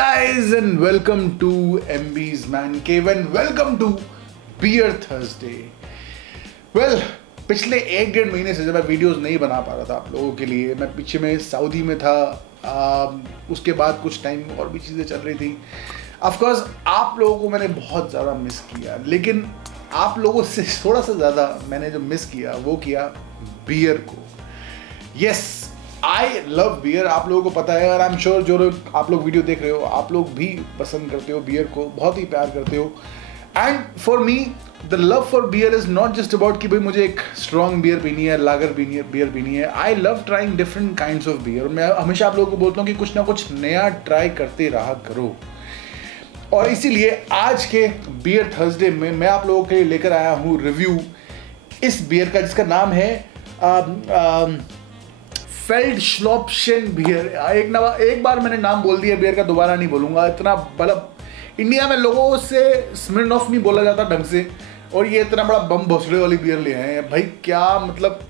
guys and welcome to MB's Man Cave and welcome to Beer Thursday. Well, पिछले 1-1.5 महीने से जब मैं वीडियोस नहीं बना पा रहा था आप लोगों के लिए, मैं पीछे में सऊदी में था, उसके बाद कुछ टाइम और भी चीज़ें चल रही थी. ऑफकोर्स आप लोगों को मैंने बहुत ज़्यादा मिस किया, लेकिन आप लोगों से थोड़ा सा ज़्यादा मैंने जो मिस किया वो किया बियर को. Yes, I love beer. आप लोगों को पता है और आई एम श्योर जो लोग आप लोग वीडियो देख रहे हो आप लोग भी पसंद करते हो बियर को, बहुत ही प्यार करते हो. And for me the love for beer is not just about कि भाई मुझे एक स्ट्रॉन्ग बियर पीनी है, लागर बियर पीनी है. I love trying different kinds of beer. मैं हमेशा आप लोगों को बोलता हूँ कि कुछ ना कुछ नया ट्राई करते रहा करो. और इसीलिए आज के बियर थर्सडे में मैं आप लोगों के लिए लेकर आया हूँ रिव्यू इस बियर का, जिसका नाम है फेल्डश्लॉप्शन बियर. एक बार मैंने नाम बोल दिया बियर का, दोबारा नहीं बोलूँगा. इतना मतलब इंडिया में लोगों से स्मिर्नॉफ नहीं बोला जाता ढंग से, और ये इतना बड़ा बम भोसड़े वाली बियर ले आए हैं भाई. क्या मतलब,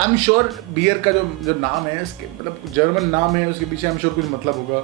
आई एम श्योर बियर का जो नाम है, इसके मतलब जर्मन नाम है, उसके पीछे आई एम श्योर कुछ मतलब होगा.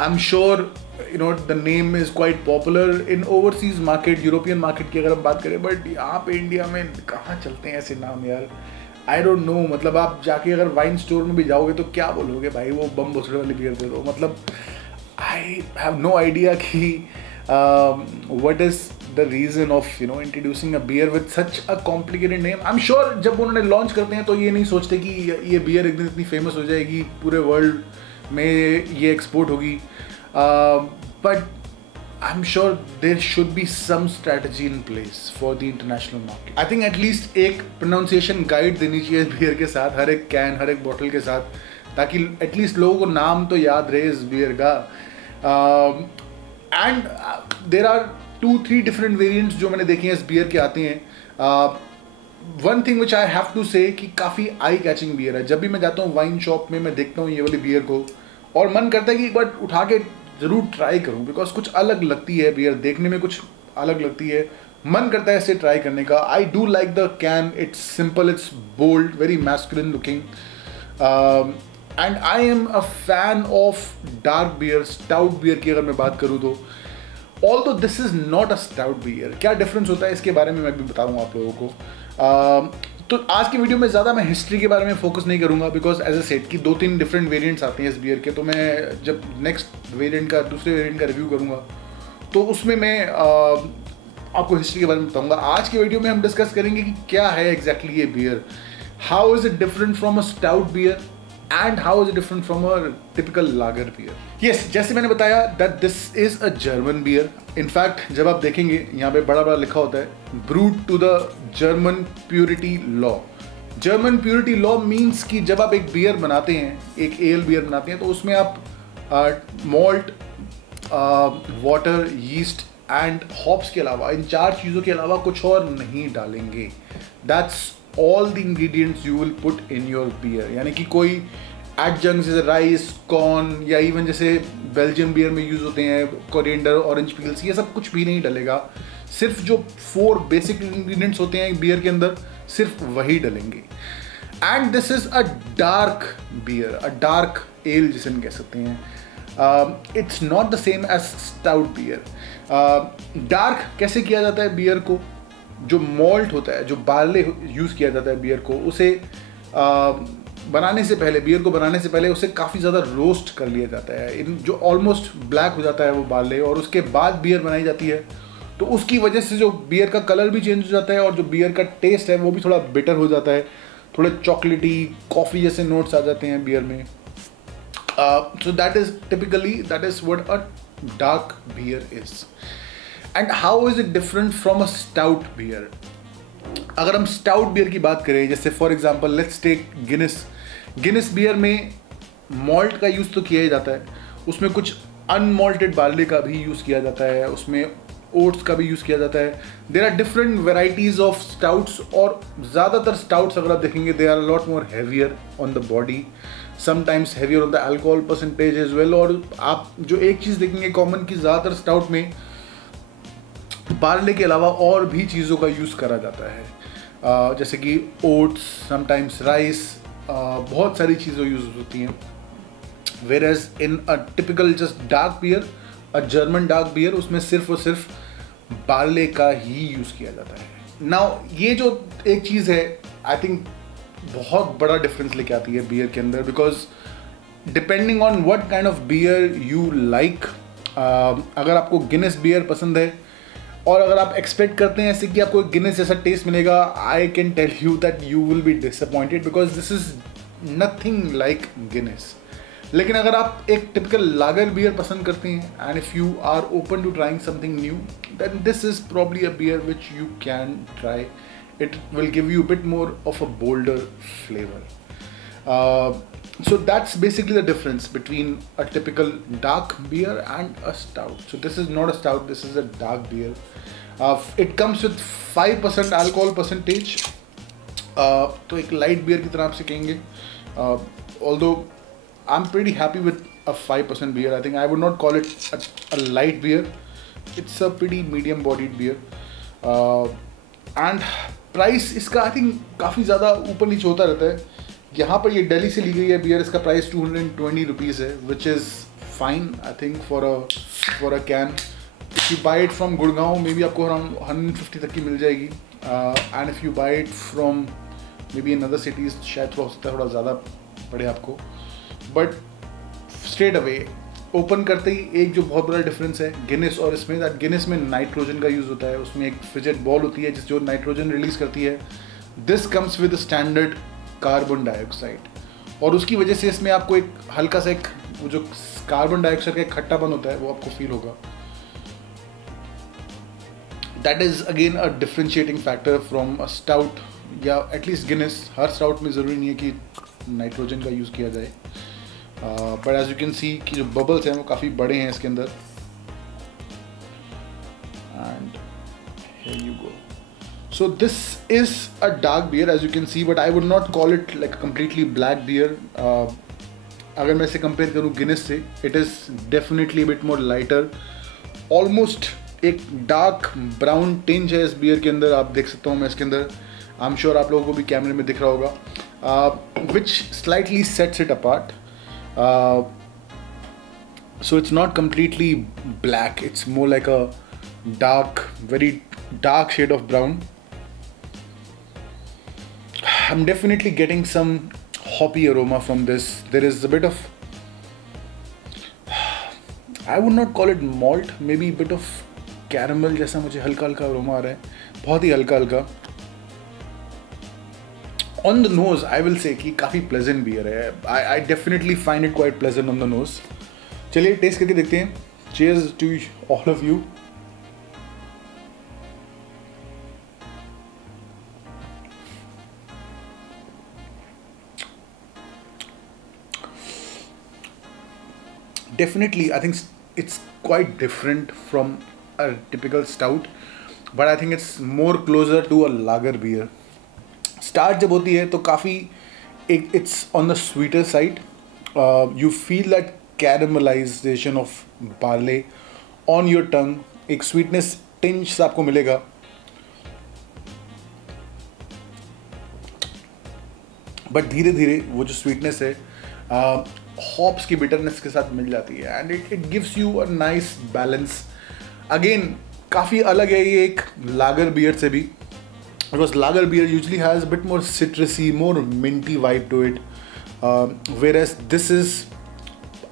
I am sure you know the name is quite popular in overseas market, European market की अगर हम बात करें, बट यहाँ पे इंडिया में कहाँ चलते हैं ऐसे नाम यार. I don't know. मतलब आप जाके अगर वाइन स्टोर में भी जाओगे तो क्या बोलोगे भाई, वो बम भोसड़े वाली बियर दे दो. मतलब आई हैव नो आइडिया कि what is the reason of you know introducing a bear with such a complicated name. I am sure जब उन्होंने लॉन्च करते हैं तो ये नहीं सोचते कि ये बियर एक दिन इतनी फेमस हो जाएगी, पूरे वर्ल्ड में ये एक्सपोर्ट होगी. But I'm sure there should be some strategy in place for the international market. I think at least एक pronunciation guide देनी चाहिए बियर के साथ, हर एक कैन, हर एक बॉटल के साथ, ताकि एटलीस्ट लोगों को नाम तो याद रहे इस बियर का. And there are 2-3 different variants जो मैंने देखे हैं इस बियर के आते हैं. One thing which I have to say कि काफ़ी आई कैचिंग बियर है. जब भी मैं जाता हूँ वाइन शॉप में मैं देखता हूँ ये वाली बियर को और मन करता है कि एक बार उठा के ज़रूर ट्राई करूं, बिकॉज कुछ अलग लगती है बियर, देखने में कुछ अलग लगती है, मन करता है इसे ट्राई करने का. I do like the can, it's simple, it's bold, very masculine looking. And I am a fan of dark beer, stout beer की अगर मैं बात करूं तो. Although this is not a stout beer. क्या डिफरेंस होता है इसके बारे में मैं भी बताऊँगा आप लोगों को. तो आज की वीडियो में ज़्यादा मैं हिस्ट्री के बारे में फोकस नहीं करूंगा, बिकॉज एज अ सेट की 2-3 डिफरेंट वेरिएंट्स आते हैं इस बियर के. तो मैं जब नेक्स्ट वेरिएंट का, दूसरे वेरिएंट का रिव्यू करूंगा तो उसमें मैं आपको हिस्ट्री के बारे में बताऊंगा. आज की वीडियो में हम डिस्कस करेंगे कि क्या है एग्जैक्टली ये beer, how is it different from a stout beer and how is it different from a typical lager beer. Yes, जैसे मैंने बताया that this is a German beer. In fact जब आप देखेंगे यहाँ पे बड़ा बड़ा लिखा होता है brewed to the German purity law. German purity law means कि जब आप एक बियर बनाते हैं, एक एल बियर बनाते हैं, तो उसमें आप malt, water, yeast and hops के अलावा, इन 4 चीज़ों के अलावा कुछ और नहीं डालेंगे. That's all the ingredients you will put in your beer. यानी कि कोई adjuncts जैसे राइस, कॉर्न, या इवन जैसे बेल्जियम बियर में यूज़ होते हैं कोरिएंडर, ऑरेंज पील्स, ये सब कुछ भी नहीं डलेगा. सिर्फ जो 4 बेसिक इंग्रेडिएंट्स होते हैं बियर के अंदर, सिर्फ वही डलेंगे. And this is a dark beer, a dark ale जिसे हम कह सकते हैं. It's not the same as stout beer. Dark कैसे किया जाता है बियर को? जो मॉल्ट होता है, जो बार्ले यूज़ किया जाता है बियर को, उसे बनाने से पहले, बियर को बनाने से पहले उसे काफ़ी ज़्यादा रोस्ट कर लिया जाता है, इन जो ऑलमोस्ट ब्लैक हो जाता है वो बार्ले, और उसके बाद बियर बनाई जाती है. तो उसकी वजह से जो बियर का कलर भी चेंज हो जाता है और जो बियर का टेस्ट है वो भी थोड़ा बेटर हो जाता है. थोड़े चॉकलेटी, कॉफ़ी जैसे नोट्स आ जाते हैं बियर में. So that is typically that is what a dark beer is. And how is it different from a stout beer? अगर हम स्टाउट बियर की बात करें, जैसे for example let's take Guinness beer में मॉल्ट का यूज़ तो किया ही जाता है, उसमें कुछ अनमॉल्टेड बार्ले का भी यूज़ किया जाता है, उसमें ओट्स का भी यूज़ किया जाता है. There are different varieties of stouts, और ज़्यादातर स्टाउट्स अगर आप देखेंगे they are a lot more heavier on the body, sometimes heavier on the alcohol percentage as well. और आप जो एक चीज़ देखेंगे कॉमन की ज़्यादातर स्टाउट में बार्ले के अलावा और भी चीज़ों का यूज़ करा जाता है, जैसे कि ओट्स, समटाइम्स राइस, बहुत सारी चीज़ें यूज़ होती हैं. Whereas in a typical just dark beer, a German dark beer, उसमें सिर्फ और सिर्फ बार्ले का ही यूज़ किया जाता है। नाउ ये जो एक चीज़ है आई थिंक बहुत बड़ा डिफरेंस लेके आती है बियर के अंदर, because depending on what kind of beer you like, अगर आपको गिनेस बियर पसंद है और अगर आप एक्सपेक्ट करते हैं ऐसे कि आपको गिनेस जैसा टेस्ट मिलेगा, I can tell you that you will be disappointed because this is nothing like Guinness. लेकिन अगर आप एक टिपिकल लागर बियर पसंद करते हैं and if you are open to trying something new, then this is probably a beer which you can try. It will give you bit more of a bolder flavour. So that's basically the difference between a typical dark beer and a stout. So this is not a stout, this is a dark beer. It comes with 5% alcohol percentage. तो एक light beer की तरह आप से कहेंगे. Although I'm pretty happy with a 5% beer. I think I would not call it a light beer. It's a pretty medium bodied beer. And price इसका I think काफ़ी ज़्यादा ऊपर नीचे होता रहता है. यहाँ पर ये दिल्ली से ली गई है बियर, इसका प्राइस 220 रुपीज़ है, which is fine I think for a can. If you by it from Gurgaon may be आपको अराउंड 150 तक की मिल जाएगी, and if you by it from may be in other cities शायद हो सकता है थोड़ा ज़्यादा पड़े आपको. बट स्ट्रेट अवे ओपन करते ही एक जो बहुत बड़ा डिफरेंस है गिनेस और इसमें, दैट गिनेस में नाइट्रोजन का यूज़ होता है, उसमें एक फ्रिजेट बॉल होती है जो नाइट्रोजन रिलीज़ करती है. This comes with standard carbon dioxide, और उसकी वजह से इसमें आपको एक हल्का सा एक वो जो कार्बन डाइऑक्साइड का एक खट्टापन होता है वो आपको फील होगा. That is again a differentiating factor from a stout या एटलीस्ट गिनेस. हर स्टाउट में ज़रूरी नहीं है कि नाइट्रोजन का यूज़ किया जाए, but as you can see कि जो बबल्स हैं वो काफ़ी बड़े हैं इसके अंदर. And here you go. So this is a dark beer as you can see, but I would not call it like a completely black beer. अगर मैं इसे कंपेयर करूँ गिनेस से, it is definitely a bit more lighter. Almost एक dark brown tinge है इस beer के अंदर, आप देख सकता हूँ मैं इसके अंदर. आई एम श्योर आप लोगों को भी कैमरे में दिख रहा होगा, which slightly sets it apart. So it's not completely black. It's more like a dark, very dark shade of brown. I'm definitely getting some hoppy aroma from this. There is a bit of, I would not call it malt, maybe a bit of caramel जैसा मुझे हल्का हल्का aroma आ रहा है, बहुत ही हल्का हल्का. On the nose, I will say कि काफ़ी pleasant beer है. I definitely find it quite pleasant on the nose. चलिए टेस्ट करके देखते हैं. Cheers to all of you. Definitely, I think it's quite different from a typical stout, but I think it's more closer to a lager beer. Start जब होती है तो काफ़ी it's on the sweeter side. You feel that caramelization of barley on your tongue. एक sweetness tinge सा आपको मिलेगा. But धीरे धीरे वो जो sweetness है हॉप्स की बिटरनेस के साथ मिल जाती है, and it gives you a nice balance. Again काफ़ी अलग है ये एक लागर बियर से भी, because lager beer usually has bit more citrusy, more minty vibe to it, whereas this is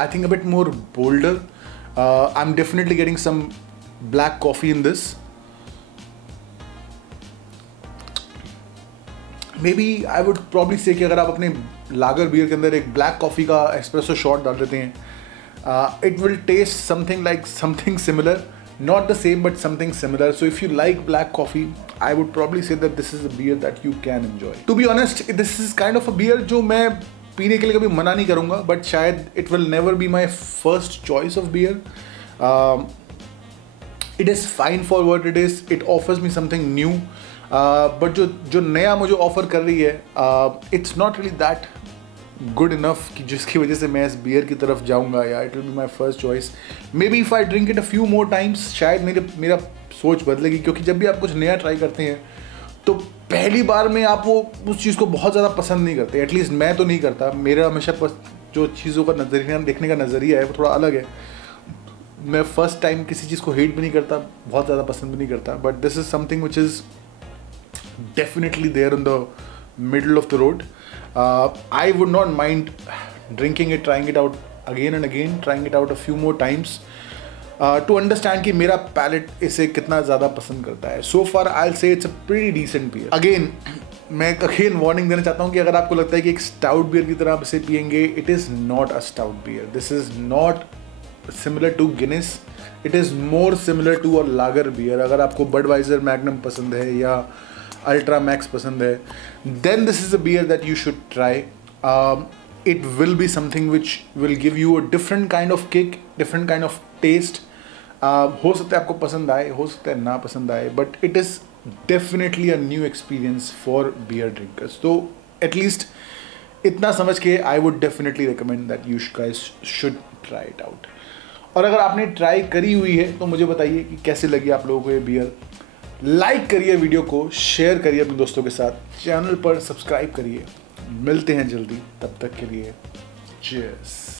I think a bit more bolder. I am definitely getting some black coffee in this. Maybe I would probably say कि अगर आप अपने लागर beer के अंदर एक black coffee का espresso shot डाल देते हैं, it will taste something like something similar, not the same but something similar. So if you like black coffee, I would probably say that this is a beer that you can enjoy. To be honest, this is kind of a beer जो मैं पीने के लिए कभी मना नहीं करूँगा, but शायद it will never be my first choice of beer. It is fine for what it is. It offers me something new, but जो नया मुझे ऑफ़र कर रही है, it's not really that good enough कि जिसकी वजह से मैं इस बियर की तरफ जाऊंगा या it will be my first choice. May be if I drink it a few more times शायद मेरा सोच बदलेगी, क्योंकि जब भी आप कुछ नया ट्राई करते हैं तो पहली बार में आप वो उस चीज़ को बहुत ज़्यादा पसंद नहीं करते. एटलीस्ट मैं तो नहीं करता. मेरा हमेशा जो चीज़ों का नज़रिया देखने का नज़रिया है वो थोड़ा अलग है। मैं फर्स्ट टाइम किसी चीज़ को हेट भी नहीं करता, बहुत ज़्यादा पसंद भी नहीं करता, but this is something which is definitely there in the middle of the road. I would not mind drinking it, trying it out again and again, trying it out a few more times to understand कि मेरा palette इसे कितना ज़्यादा पसंद करता है. So far I'll say it's a pretty decent beer. Again मैं warning देना चाहता हूँ कि अगर आपको लगता है कि एक स्टाउट बियर की तरह आप इसे पियेंगे, it is not a stout beer. This is not similar to Guinness, it is more similar to a lager beer. अगर आपको बडवाइजर मैग्नम पसंद है या अल्ट्रा मैक्स पसंद है, then this is a beer that you should try. It will be something which will give you a different kind of kick, different kind of taste. हो सकता है आपको पसंद आए, हो सकता है ना पसंद आए, but it is definitely a new experience for beer drinkers. तो at least इतना समझ के I would definitely recommend that you guys should try it out. और अगर आपने ट्राई करी हुई है तो मुझे बताइए कि कैसे लगी आप लोगों को ये बियर. लाइक करिए वीडियो को, शेयर करिए अपने दोस्तों के साथ, चैनल पर सब्सक्राइब करिए. मिलते हैं जल्दी, तब तक के लिए cheers.